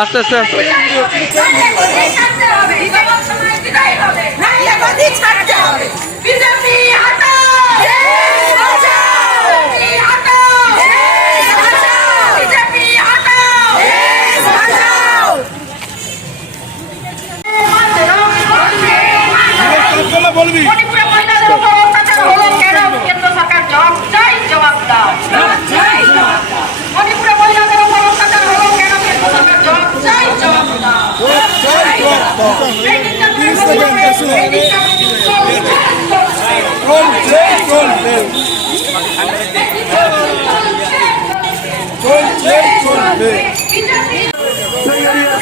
আস্তে আস্তে বলবি কেন্দ্র সরকার জবাব চাই, জবাব দাও। মণিপুরে মহিলাদের উপর অত্যাচার হলো কেন? কেন্দ্র সরকার জবাব চাই, জবাব দাও।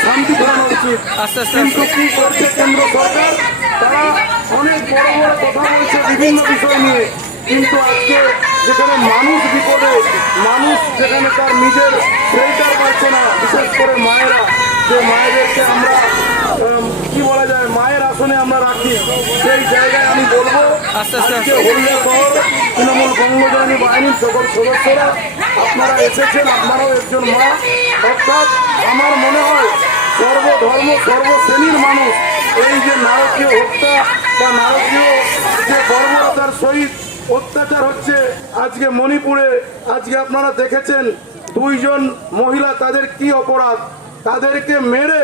শান্তি ফেরানো উচিত। কিন্তু কি করছে কেন্দ্র সরকার? তারা অনেক বড় বড় কথা বলছে বিভিন্ন বিষয় নিয়ে, কিন্তু আজকে যেখানে মানুষ বিপদে, মানুষ যেখানে তার নিজের শেল্টার পাচ্ছে না, বিশেষ করে মায়েরা, যে মায়েদেরকে আমরা কি বলা যায়, মায়ের আসনে আমরা রাখি, সেই জায়গায় আমি বলবো আজকে হলদিয়া শহর তৃণমূল বঙ্গজননী বাহিনীর সকল সদস্যরা আপনারা এসেছেন, আপনারাও একজন মা। অর্থাৎ আমার মনে হয় সর্বধর্ম সর্বশ্রেণীর মানুষ এই যে নারকীয় হত্যা বা নারকীয় যে বর্বরতার সহিত অত্যাচার হচ্ছে আজকে মণিপুরে, আজকে আপনারা দেখেছেন দুইজন মহিলা, তাদের কি অপরাধ, তাদেরকে মেরে,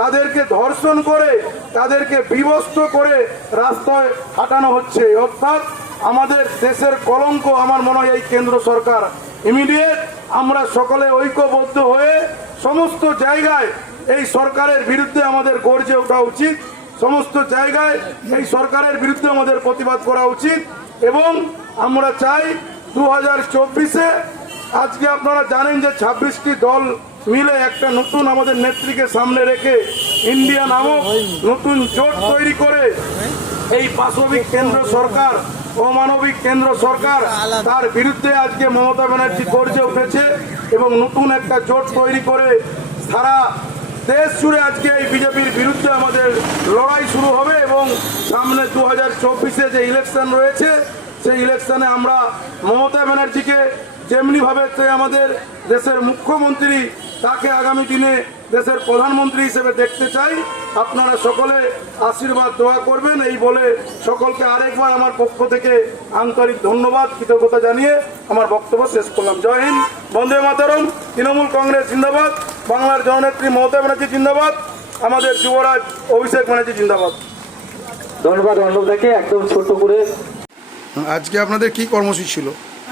তাদেরকে ধর্ষণ করে, তাদেরকে বিবস্ত্র করে রাস্তায় হাঁটানো হচ্ছে। অর্থাৎ আমাদের দেশের কলঙ্ক। আমার মনে হয় এই কেন্দ্র সরকার ইমিডিয়েট আমরা সকলে ঐক্যবদ্ধ হয়ে সমস্ত জায়গায় এই সরকারের বিরুদ্ধে আমাদের গর্জে ওঠা উচিত, সমস্ত জায়গায় এই সরকারের বিরুদ্ধে আমাদের প্রতিবাদ করা উচিত। এবং আমরা চাই 2024-এ আজকে আপনারা জানেন যে 26টি দল মিলে একটা নতুন আমাদের নেত্রীকে সামনে রেখে ইন্ডিয়া নামক নতুন জোট তৈরি করে এই পাশবিক কেন্দ্র সরকার, অমানবিক কেন্দ্র সরকার, তার বিরুদ্ধে আজকে মমতা ব্যানার্জি গর্জে উঠেছে এবং নতুন একটা জোট তৈরি করে সারা দেশ জুড়ে আজকে এই বিজেপির বিরুদ্ধে আমাদের লড়াই শুরু হবে। এবং সামনে 2024-এ যে ইলেকশন রয়েছে, সেই ইলেকশনে আমরা মমতা ব্যানার্জিকে যেমনিভাবে আমাদের দেশের মুখ্যমন্ত্রী, তাকে আগামী দিনে দেশের প্রধানমন্ত্রী হিসেবে দেখতে চাই। আপনারা সকলে আশীর্বাদ দোয়া করবেন এই বলে সকলকে আরেকবার আমার পক্ষ থেকে আন্তরিক ধন্যবাদ, কৃতজ্ঞতা জানিয়ে আমার বক্তব্য শেষ করলাম। জয় হিন্দ, বন্দে মাতরম, তৃণমূল কংগ্রেস জিন্দাবাদ, বাংলার জননেত্রী মমতা ব্যানার্জি জিন্দাবাদ, আমাদের যুবরাজ অভিষেক ব্যানার্জি জিন্দাবাদ। ধন্যবাদ অর্ণবদাকে। একদম ছোট করে আজকে আপনাদের কি কর্মসূচি ছিল?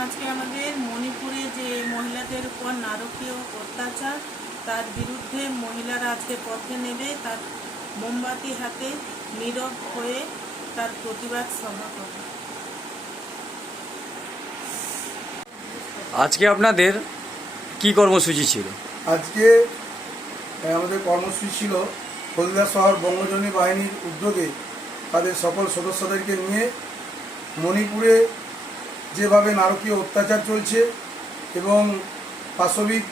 আজকে আমাদের মণিপুরে যে মহিলাদের উপর নারকীয় অত্যাচার, তার বিরুদ্ধে মহিলারা আজকে পথে নেমে তার মোমবাতি হাতে নীরব হয়ে তার প্রতিবাদ সভা করে। আজকে আপনাদের কি কর্মসূচি ছিল? আজকে আমাদের কর্মসূচি ছিল হলদিয়া শহর বঙ্গজননী বাহিনীর উদ্যোগে তাদের সকল সদস্যদেরকে নিয়ে মণিপুরে যেভাবে নারকীয় অত্যাচার চলছে এবং পাশবিক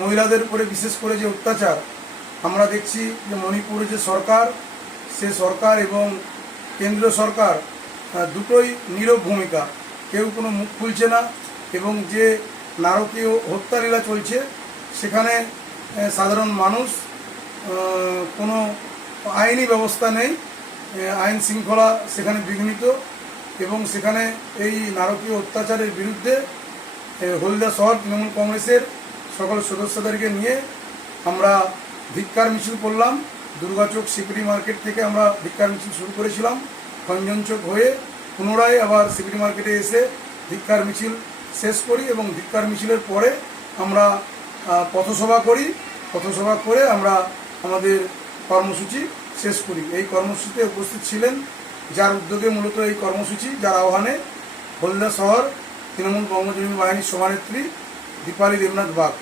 মহিলাদের উপরে বিশেষ করে যে অত্যাচার আমরা দেখছি, যে মণিপুরে যে সরকার, সে সরকার এবং কেন্দ্রীয় সরকার দুটোই নীরব ভূমিকা, কেউ কোনো মুখ খুলছে না। এবং যে নারকীয় হত্যালীলা চলছে সেখানে সাধারণ মানুষ, কোনো আইনি ব্যবস্থা নেই, আইন শৃঙ্খলা সেখানে বিঘ্নিত। এবং সেখানে এই নারকীয় অত্যাচারের বিরুদ্ধে হলদিয়া শহর তৃণমূল কংগ্রেসের সকল সদস্যদেরকে নিয়ে আমরা ধিক্কার মিছিল করলাম। দুর্গাচক সিপিডি মার্কেট থেকে আমরা ধিক্কার মিছিল শুরু করেছিলাম, খঞ্জনচক হয়ে পুনরায় আবার সিপিডি মার্কেটে এসে ধিক্কার মিছিল শেষ করি এবং ধিক্কার মিছিলের পরে আমরা পথসভা করি। পথসভা করে আমরা আমাদের কর্মসূচি শেষ করি। এই কর্মসূচিতে উপস্থিত ছিলেন, যার উদ্যোগে মূলত এই কর্মসূচি, যার আহ্বানে হলদিয়া শহর তৃণমূল বঙ্গজননী বাহিনীর সভানেত্রী দীপালি দেবনাথ বাগ।